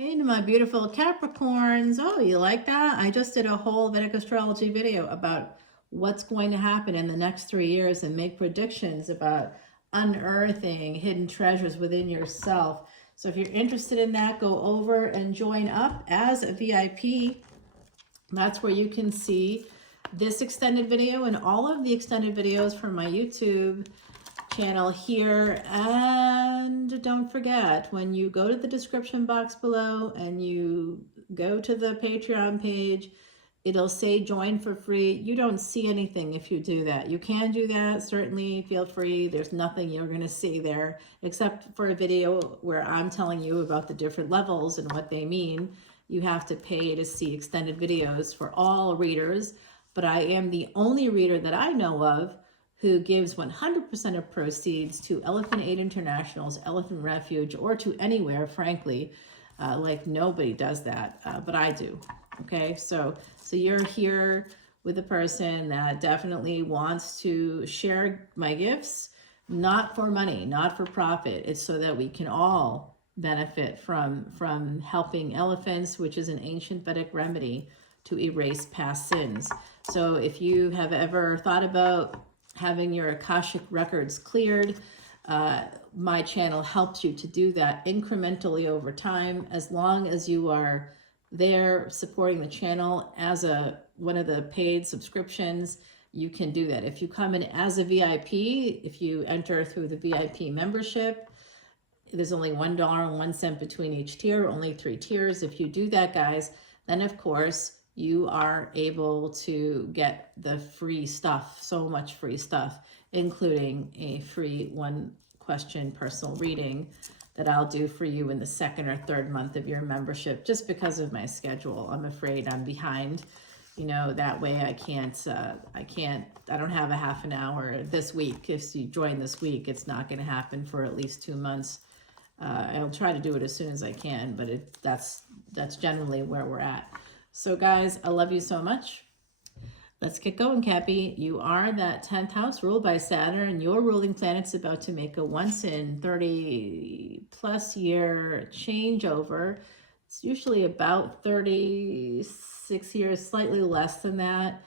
Hey to my beautiful Capricorns. Oh, you like that? I just did a whole Vedic Astrology video about what's going to happen in the next 3 years and make predictions about unearthing hidden treasures within yourself. So if you're interested in that, go over and join up as a VIP. That's where you can see this extended video and all of the extended videos from my YouTube channel here. And don't forget, when you go to the description box below and you go to the Patreon page, it'll say join for free. You don't see anything if you do that. You can do that, certainly feel free. There's nothing you're going to see there except for a video where I'm telling you about the different levels and what they mean. You have to pay to see extended videos for all readers, but I am the only reader that I know of who gives 100% of proceeds to Elephant Aid International's Elephant Refuge, or to anywhere, frankly. Like nobody does that, but I do. Okay, so you're here with a person that definitely wants to share my gifts, not for money, not for profit. It's so that we can all benefit from helping elephants, which is an ancient Vedic remedy to erase past sins. So if you have ever thought about having your Akashic records cleared, my channel helps you to do that incrementally over time, as long as you are there supporting the channel as one of the paid subscriptions. You can do that. If you come in as a VIP, if you enter through the VIP membership, there's only $1.01 between each tier, only 3 tiers. If you do that, guys, then of course you are able to get the free stuff, so much free stuff, including a free 1-question personal reading that I'll do for you in the 2nd or 3rd month of your membership, just because of my schedule. I'm afraid I'm behind. You know, that way I don't have a half an hour this week. If you join this week, it's not going to happen for at least 2 months. I'll try to do it as soon as I can, but that's generally where we're at. So guys, I love you so much. Let's get going, Cappy. You are that 10th house ruled by Saturn. Your ruling planet's about to make a once in 30 plus year changeover. It's usually about 36 years, slightly less than that,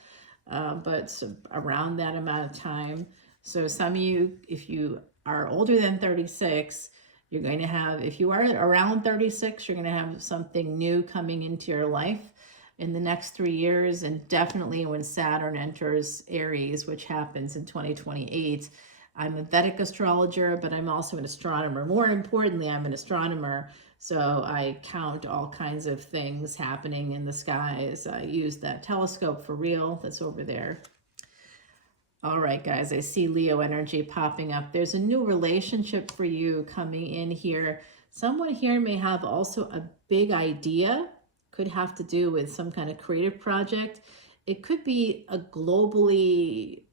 but around that amount of time. So some of you, if you are older than 36, you're going to have, if you are around 36, you're going to have something new coming into your life in the next 3 years, and definitely when Saturn enters Aries, which happens in 2028. I'm a Vedic astrologer, but I'm also an astronomer. More importantly, I'm an astronomer, so I count all kinds of things happening in the skies. I use that telescope for real that's over there. All right, guys, I see Leo energy popping up. There's a new relationship for you coming in here. Someone here may have also a big idea, could have to do with some kind of creative project. It could be a globally,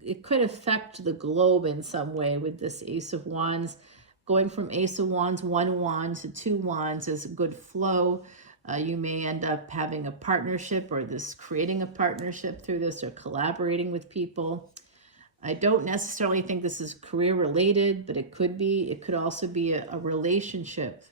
it could affect the globe in some way with this Ace of Wands. Going from Ace of Wands, 1 wand to 2 wands is a good flow. You may end up having a partnership, or creating a partnership through this, or collaborating with people. I don't necessarily think this is career related, but it could be. It could also be a relationship.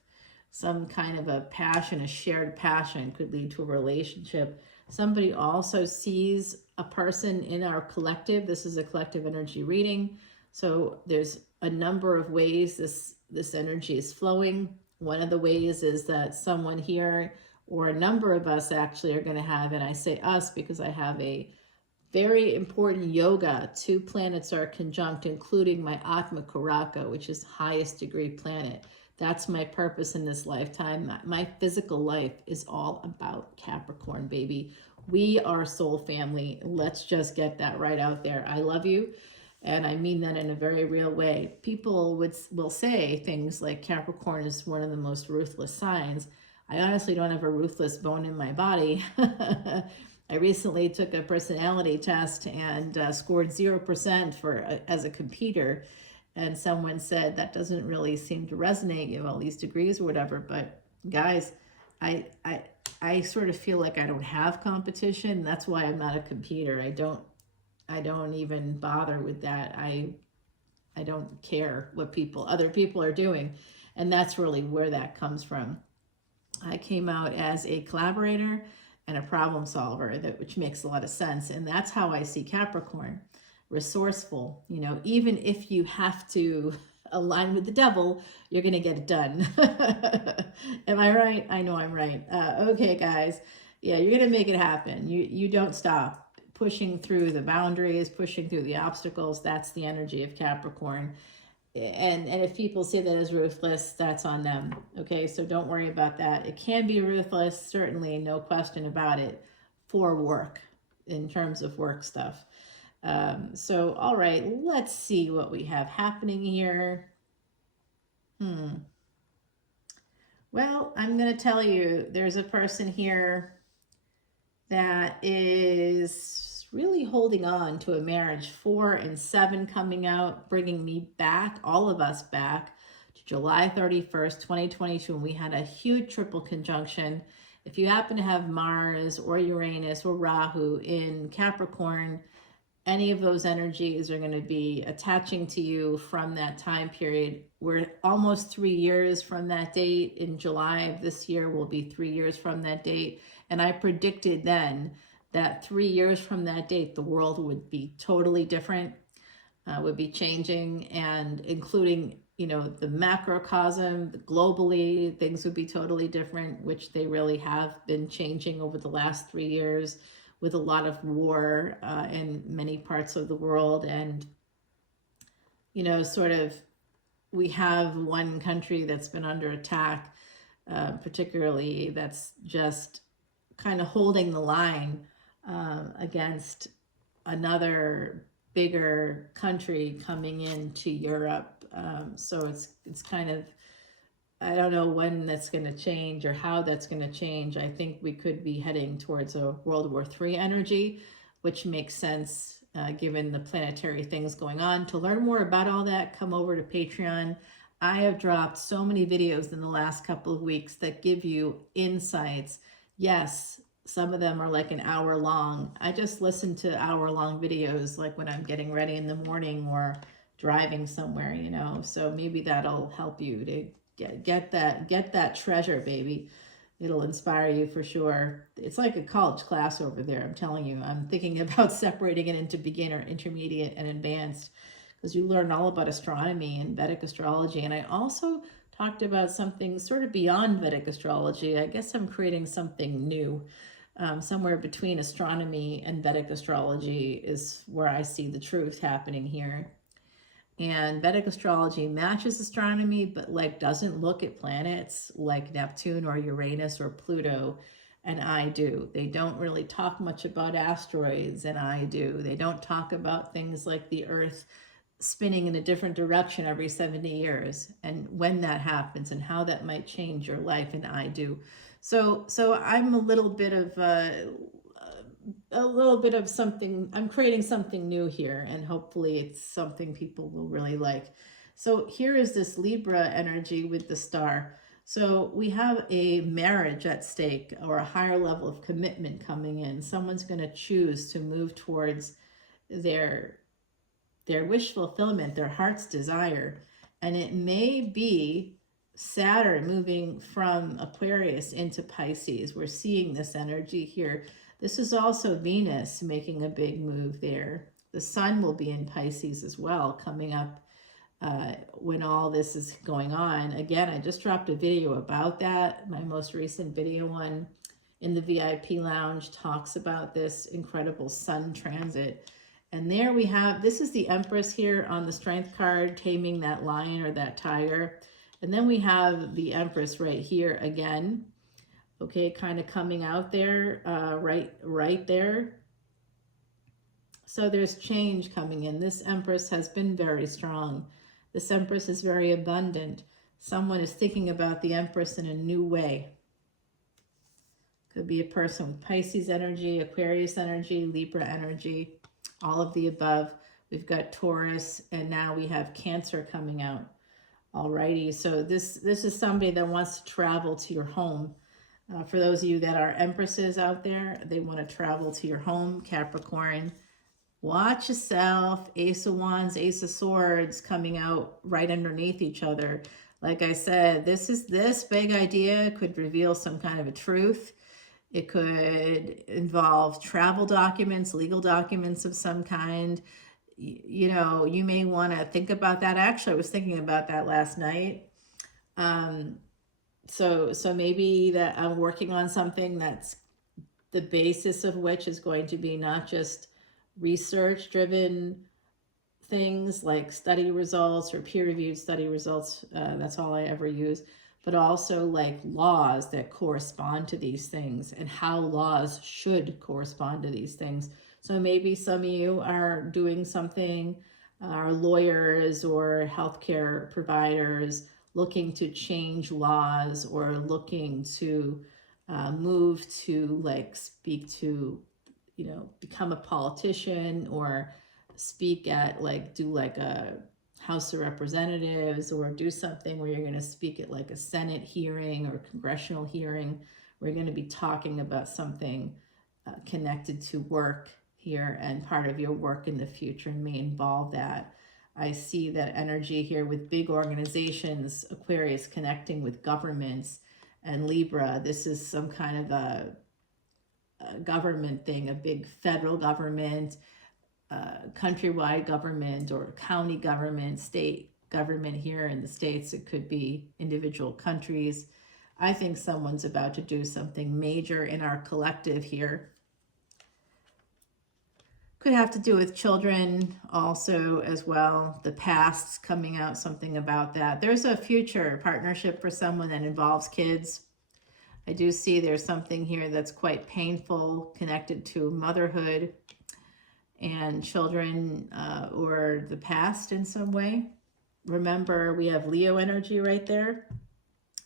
Some kind of a passion, a shared passion could lead to a relationship. Somebody also sees a person in our collective. This is a collective energy reading. So there's a number of ways this energy is flowing. One of the ways is that someone here, or a number of us actually, are going to have, and I say us because I have a very important yoga. 2 planets are conjunct, including my Atma Karaka, which is highest degree planet. That's my purpose in this lifetime. My physical life is all about Capricorn, baby. We are soul family. Let's just get that right out there. I love you, and I mean that in a very real way. People will say things like Capricorn is one of the most ruthless signs. I honestly don't have a ruthless bone in my body. I recently took a personality test and scored 0% as a computer. And someone said that doesn't really seem to resonate, you know, all these degrees or whatever. But guys, I sort of feel like I don't have competition. That's why I'm not a computer. I don't even bother with that. I don't care what other people are doing. And that's really where that comes from. I came out as a collaborator and a problem solver, which makes a lot of sense. And that's how I see Capricorn. Resourceful, you know, even if you have to align with the devil, you're going to get it done. Am I right? I know I'm right. Okay, guys. Yeah, you're going to make it happen. You don't stop pushing through the boundaries, pushing through the obstacles. That's the energy of Capricorn. And if people see that as ruthless, that's on them. Okay, so don't worry about that. It can be ruthless, certainly, no question about it, for work, in terms of work stuff. So, all right, let's see what we have happening here. Well, I'm going to tell you, there's a person here that is really holding on to a marriage. 4 and 7 coming out, bringing me back, all of us back, to July 31st, 2022, when we had a huge triple conjunction. If you happen to have Mars or Uranus or Rahu in Capricorn, any of those energies are going to be attaching to you from that time period. We're almost 3 years from that date. In July of this year, we'll be 3 years from that date. And I predicted then that 3 years from that date, the world would be totally different, would be changing, and including, you know, the macrocosm, globally, things would be totally different, which they really have been changing over the last 3 years, with a lot of war in many parts of the world. And, you know, sort of, we have one country that's been under attack, particularly, that's just kind of holding the line against another bigger country coming into Europe. So it's kind of, I don't know when that's going to change or how that's going to change. I think we could be heading towards a World War III energy, which makes sense given the planetary things going on. To learn more about all that, come over to Patreon. I have dropped so many videos in the last couple of weeks that give you insights. Yes, some of them are like an hour long. I just listen to hour-long videos like when I'm getting ready in the morning or driving somewhere, you know. So maybe that'll help you to get that treasure, baby. It'll inspire you for sure. It's like a college class over there, I'm telling you. I'm thinking about separating it into beginner, intermediate, and advanced, because you learn all about astronomy and Vedic astrology. And I also talked about something sort of beyond Vedic astrology. I guess I'm creating something new. Somewhere between astronomy and Vedic astrology is where I see the truth happening here. And Vedic astrology matches astronomy, but like doesn't look at planets like Neptune or Uranus or Pluto, and I do. They don't really talk much about asteroids, and I do. They don't talk about things like the Earth spinning in a different direction every 70 years, and when that happens and how that might change your life, and I do. So I'm a little bit of something. I'm creating something new here, and hopefully it's something people will really like. So here is this Libra energy with the star. So we have a marriage at stake, or a higher level of commitment coming in. Someone's going to choose to move towards their wish fulfillment, their heart's desire. And it may be Saturn moving from Aquarius into Pisces. We're seeing this energy here. This is also Venus making a big move there. The sun will be in Pisces as well, coming up when all this is going on. Again, I just dropped a video about that. My most recent video one in the VIP lounge talks about this incredible sun transit. And there we have, this is the Empress here on the Strength card, taming that lion or that tiger. And then we have the Empress right here again. Okay, kind of coming out there, right there. So there's change coming in. This Empress has been very strong. This Empress is very abundant. Someone is thinking about the Empress in a new way. Could be a person with Pisces energy, Aquarius energy, Libra energy, all of the above. We've got Taurus, and now we have Cancer coming out. Alrighty, so this is somebody that wants to travel to your home. For those of you that are Empresses out there, they want to travel to your home, Capricorn. Watch yourself. Ace of Wands, Ace of Swords coming out right underneath each other. Like I said, this big idea could reveal some kind of a truth. It could involve travel documents, legal documents of some kind. You know, you may want to think about that. Actually, I was thinking about that last night. Um, so maybe that I'm working on something that's the basis of which is going to be not just research driven things like study results or peer reviewed study results. That's all I ever use, but also like laws that correspond to these things and how laws should correspond to these things. So maybe some of you are doing something, are lawyers or healthcare providers looking to change laws or looking to move to like speak to, you know, become a politician or speak at like do like a House of Representatives or do something where you're going to speak at like a Senate hearing or congressional hearing where you're going to be talking about something connected to work here, and part of your work in the future may involve that. I see that energy here with big organizations, Aquarius connecting with governments, and Libra, this is some kind of a government thing, a big federal government, countrywide government, or county government, state government. Here in the States, it could be individual countries. I think someone's about to do something major in our collective here. Could have to do with children also as well. The past's coming out, something about that. There's a future partnership for someone that involves kids. I do see there's something here that's quite painful connected to motherhood and children or the past in some way. Remember, we have Leo energy right there.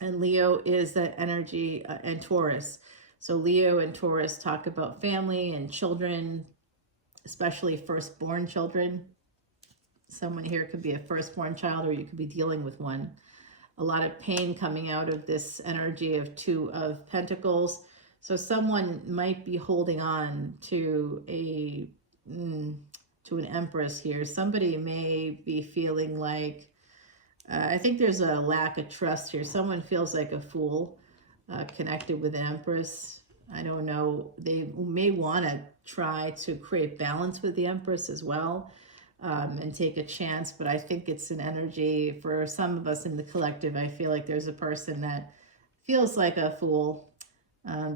And Leo is that energy, and Taurus. So Leo and Taurus talk about family and children, especially firstborn children. Someone here could be a firstborn child, or you could be dealing with one. A lot of pain coming out of this energy of Two of Pentacles. So someone might be holding on to to an Empress here. Somebody may be feeling like, I think there's a lack of trust here. Someone feels like a fool connected with an Empress. I don't know. They may want to try to create balance with the Empress as well, and take a chance. But I think it's an energy for some of us in the collective. I feel like there's a person that feels like a fool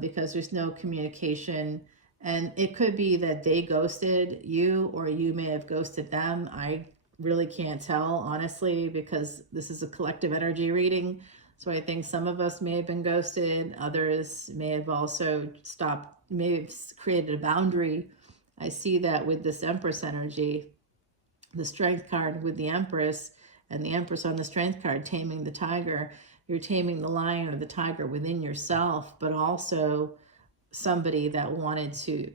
because there's no communication. And it could be that they ghosted you, or you may have ghosted them. I really can't tell, honestly, because this is a collective energy reading. So I think some of us may have been ghosted. Others may have also stopped, may have created a boundary. I see that with this Empress energy, the Strength card with the Empress, and the Empress on the Strength card, taming the tiger. You're taming the lion or the tiger within yourself, but also somebody that wanted to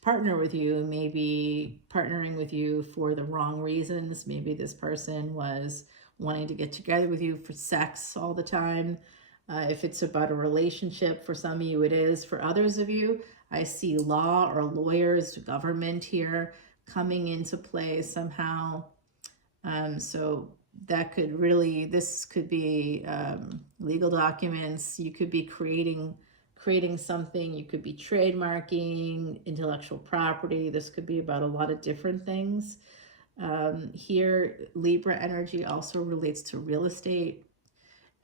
partner with you, maybe partnering with you for the wrong reasons. Maybe this person was wanting to get together with you for sex all the time. If it's about a relationship, for some of you it is. For others of you, I see law or lawyers, government here coming into play somehow. So that could really, this could be legal documents. You could be creating something. You could be trademarking, intellectual property. This could be about a lot of different things. Here, Libra energy also relates to real estate.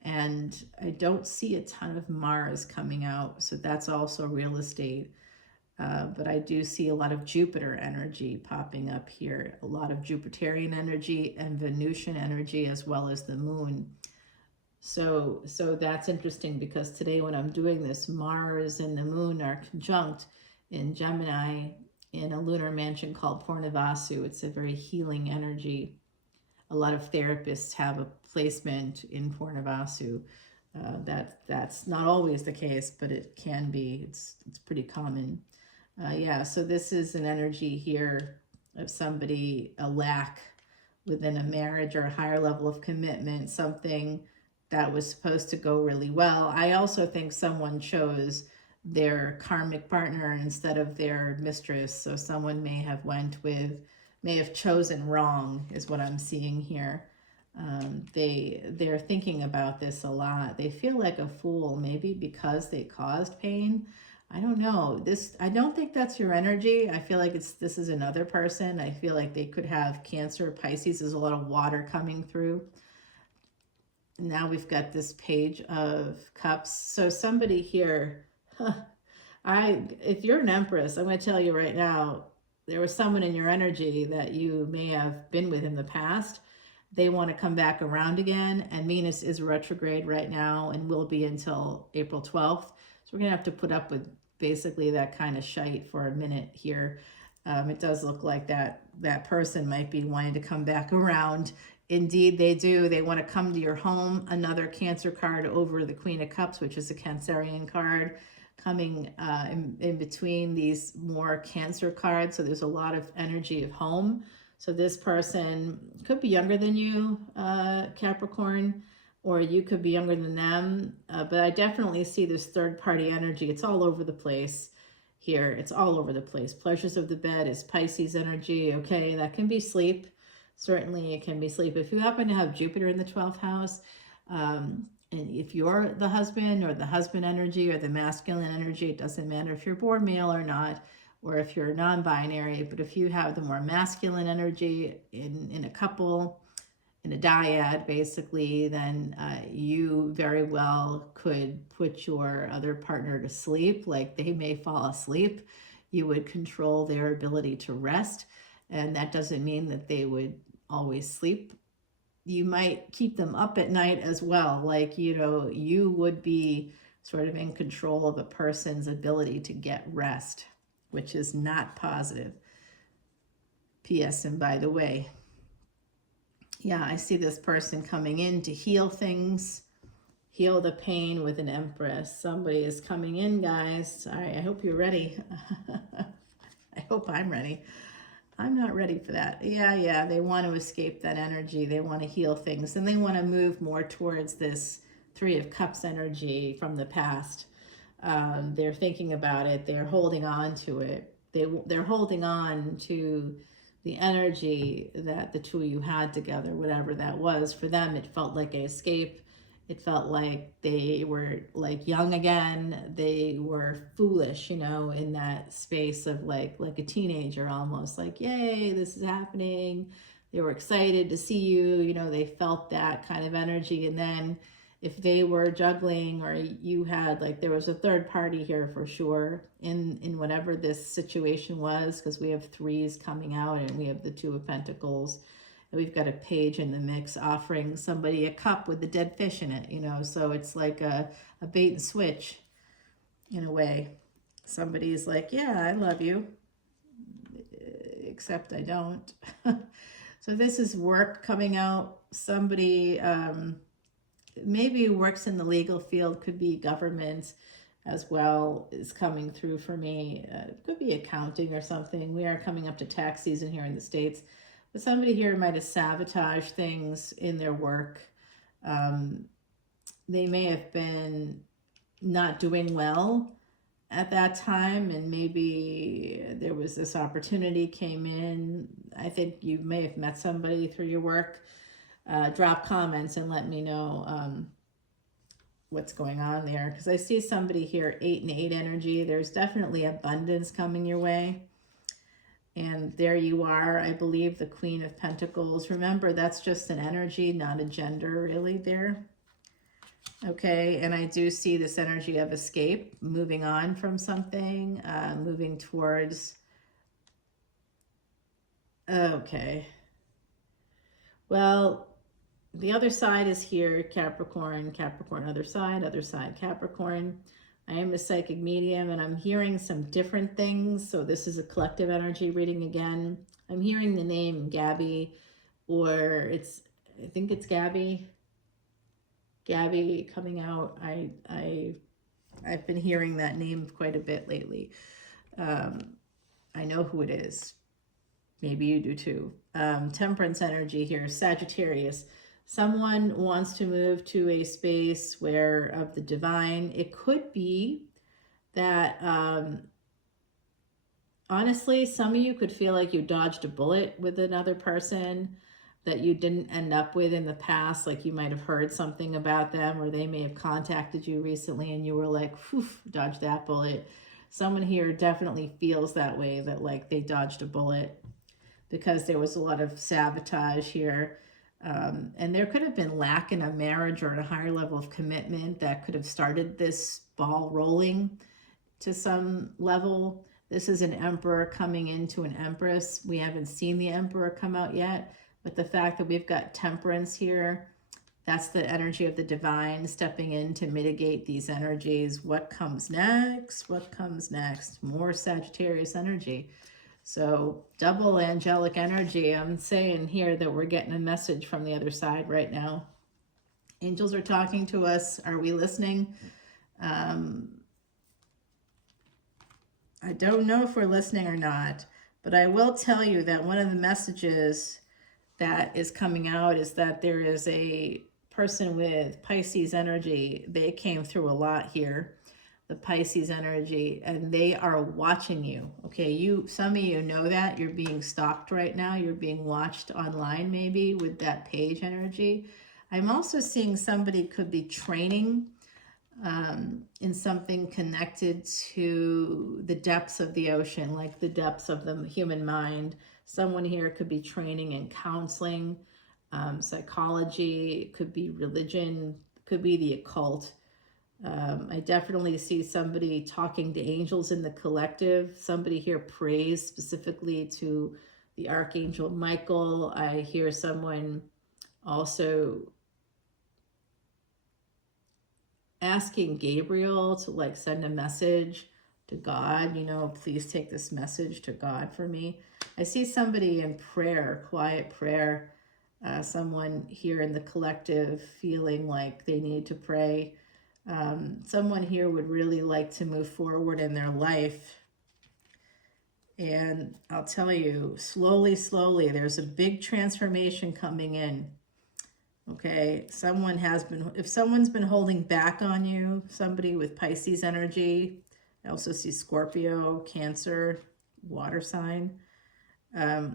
And I don't see a ton of Mars coming out. So that's also real estate. But I do see a lot of Jupiter energy popping up here. A lot of Jupiterian energy and Venusian energy, as well as the moon. So that's interesting, because today when I'm doing this, Mars and the moon are conjunct in Gemini in a lunar mansion called Purnavasu. It's a very healing energy. A lot of therapists have a placement in Purnavasu. That's not always the case, but it can be. It's pretty common. Yeah, so this is an energy here of somebody, a lack within a marriage or a higher level of commitment, something that was supposed to go really well. I also think someone chose their karmic partner instead of their mistress. So someone may have chosen wrong, is what I'm seeing here. They're thinking about this a lot. They feel like a fool, maybe because they caused pain. I don't know. I don't think that's your energy. I feel like this is another person. I feel like they could have Cancer, Pisces. There's a lot of water coming through. Now we've got this Page of Cups. So somebody here, if you're an Empress, I'm going to tell you right now, there was someone in your energy that you may have been with in the past. They want to come back around again, and Venus is retrograde right now and will be until April 12th. So we're going to have to put up with basically that kind of shite for a minute here. It does look like that person might be wanting to come back around. Indeed, they do. They want to come to your home. Another Cancer card over the Queen of Cups, which is a Cancerian card, coming in between these more Cancer cards. So there's a lot of energy of home. So this person could be younger than you, Capricorn, or you could be younger than them. But I definitely see this third-party energy. It's all over the place here. It's all over the place. Pleasures of the bed is Pisces energy. Okay, that can be sleep. Certainly it can be sleep. If you happen to have Jupiter in the 12th house, and if you're the husband or the husband energy or the masculine energy, it doesn't matter if you're born male or not, or if you're non-binary, but if you have the more masculine energy in a couple, in a dyad, basically, then you very well could put your other partner to sleep. Like, they may fall asleep. You would control their ability to rest. And that doesn't mean that they would always sleep. You might keep them up at night as well. Like, you would be sort of in control of a person's ability to get rest, which is not positive. P.S. And by the way, yeah, I see this person coming in to heal things, heal the pain with an Empress. Somebody is coming in, guys. All right, I hope you're ready. I hope I'm ready. I'm not ready for that. Yeah, they want to escape that energy. They want to heal things, and they want to move more towards this Three of Cups energy from the past. They're thinking about it. They're holding on to it. They're holding on to the energy that the two of you had together, whatever that was. For them, it felt like an escape. It felt like they were like young again. They were foolish, in that space of like a teenager almost, like, yay, this is happening. They were excited to see you, they felt that kind of energy. And then if they were juggling, or you had, like, there was a third party here for sure in whatever this situation was, because we have threes coming out and we have the Two of Pentacles. And we've got a Page in the mix offering somebody a cup with the dead fish in it, so it's like a bait and switch in a way. Somebody's like, yeah, I love you, except I don't. So this is work coming out. Somebody maybe works in the legal field, could be government as well, is coming through for me. It could be accounting or something. We are coming up to tax season here in the States. But somebody here might have sabotaged things in their work. They may have been not doing well at that time, and maybe there was this opportunity came in. I think you may have met somebody through your work. Drop comments and let me know what's going on there, because I see somebody here, 8 and 8 energy. There's definitely abundance coming your way. And there you are, I believe, the Queen of Pentacles. Remember, that's just an energy, not a gender really there. Okay, and I do see this energy of escape, moving on from something, moving towards... Okay. Well, the other side is here, Capricorn, other side, Capricorn. I am a psychic medium, and I'm hearing some different things. So this is a collective energy reading again. I'm hearing the name Gabby, or I think it's Gabby coming out. I've been hearing that name quite a bit lately. I know who it is. Maybe you do too. Temperance energy here, Sagittarius. Someone wants to move to a space where of the divine. It could be that, honestly, some of you could feel like you dodged a bullet with another person. that you didn't end up with in the past. Like you might have heard something about them, or they may have contacted you recently and you were like, whew, dodge that bullet. Someone here definitely feels that way, that like they dodged a bullet, because there was a lot of sabotage here. And there could have been lack in a marriage or a higher level of commitment that could have started this ball rolling to some level. This is an emperor coming into an empress. We haven't seen the emperor come out yet, but the fact that we've got temperance here, that's the energy of the divine stepping in to mitigate these energies. What comes next? What comes next? More Sagittarius energy. So double angelic energy. I'm saying here that we're getting a message from the other side right now. Angels are talking to us. Are we listening? I don't know if we're listening or not, but I will tell you that one of the messages that is coming out is that there is a person with Pisces energy. They came through a lot here, the Pisces energy, and they are watching you. Okay, some of you know that you're being stalked right now. You're being watched online, maybe with that page energy. I'm also seeing somebody could be training in something connected to the depths of the ocean, like the depths of the human mind. Someone here could be training in counseling, psychology, could be religion, could be the occult. I definitely see somebody talking to angels in the collective. Somebody here prays specifically to the Archangel Michael. I hear someone also asking Gabriel to like send a message to God, you know, please take this message to God for me. I see somebody in prayer, quiet prayer, someone here in the collective feeling like they need to pray. Someone here would really like to move forward in their life. And I'll tell you, slowly, slowly, there's a big transformation coming in. Okay, if someone's been holding back on you, somebody with Pisces energy, I also see Scorpio, Cancer, water sign. I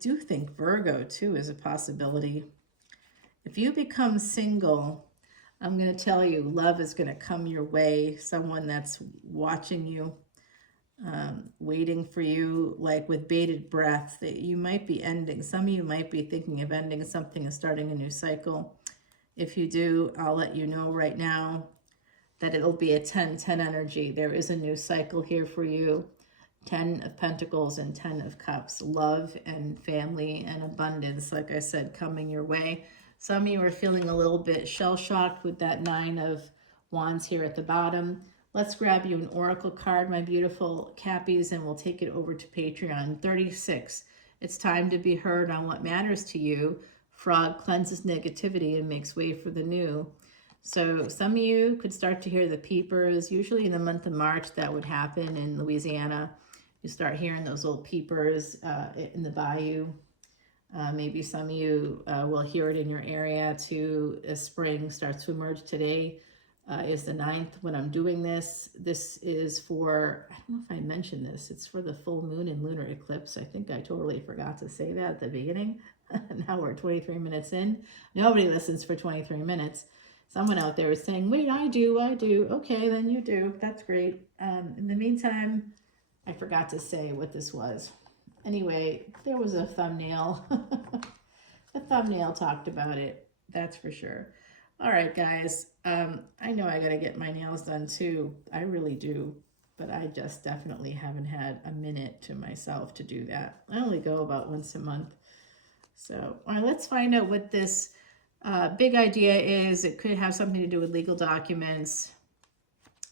do think Virgo too is a possibility. If you become single, I'm going to tell you, love is going to come your way. Someone that's watching you, waiting for you, like with bated breath, that you might be ending. Some of you might be thinking of ending something and starting a new cycle. If you do, I'll let you know right now that it'll be a 10-10 energy. There is a new cycle here for you. 10 of Pentacles and 10 of Cups. Love and family and abundance, like I said, coming your way. Some of you are feeling a little bit shell-shocked with that 9 of Wands here at the bottom. Let's grab you an oracle card, my beautiful Cappies, and we'll take it over to Patreon. 36. It's time to be heard on what matters to you. Frog cleanses negativity and makes way for the new. So some of you could start to hear the peepers. Usually in the month of March, that would happen in Louisiana. You start hearing those little peepers in the bayou. Maybe some of you will hear it in your area too. As spring starts to emerge. Today is the 9th when I'm doing this. This is for, I don't know if I mentioned this, it's for the full moon and lunar eclipse. I think I totally forgot to say that at the beginning. Now we're 23 minutes in. Nobody listens for 23 minutes. Someone out there is saying, wait, I do. Okay, then you do. That's great. In the meantime, I forgot to say what this was. Anyway, there was a thumbnail. The thumbnail talked about it. That's for sure. All right, guys. I know I got to get my nails done too. I really do. But I just definitely haven't had a minute to myself to do that. I only go about once a month. So, all right, let's find out what this big idea is. It could have something to do with legal documents.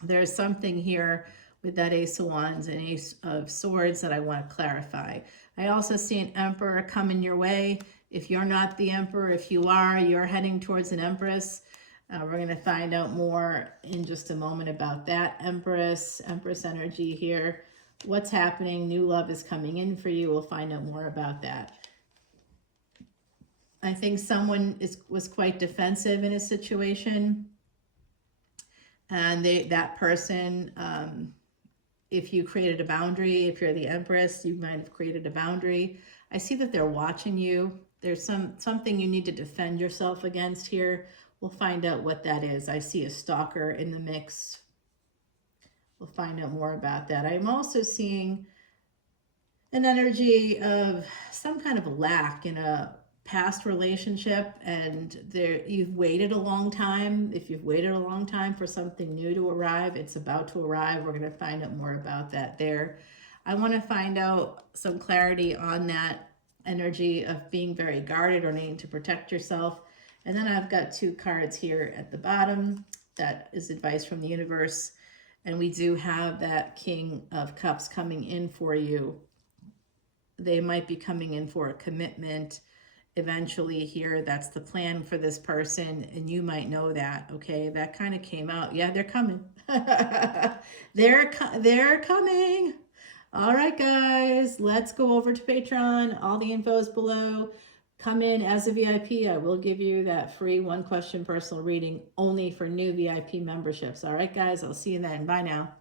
There's something here with that Ace of Wands and Ace of Swords that I want to clarify. I also see an Emperor coming your way. If you're not the Emperor, if you are, you're heading towards an Empress. We're going to find out more in just a moment about that. Empress energy here. What's happening? New love is coming in for you. We'll find out more about that. I think someone was quite defensive in a situation, and that person if you created a boundary, if you're the Empress, you might have created a boundary. I see that they're watching you. There's something you need to defend yourself against here. We'll find out what that is. I see a stalker in the mix. We'll find out more about that. I'm also seeing an energy of some kind of lack in a past relationship, and there you've waited a long time. If you've waited a long time for something new to arrive, it's about to arrive. We're going to find out more about that there. I want to find out some clarity on that energy of being very guarded or needing to protect yourself. And then I've got 2 cards here at the bottom. That is advice from the universe. And we do have that King of Cups coming in for you. They might be coming in for a commitment eventually here. That's the plan for this person, and you might know that. Okay, that kind of came out. Yeah, they're coming. They're coming. All right, guys, let's go over to Patreon. All the info is below. Come in as a VIP. I will give you that free 1-question personal reading only for new VIP memberships. All right, guys, I'll see you then. Bye now.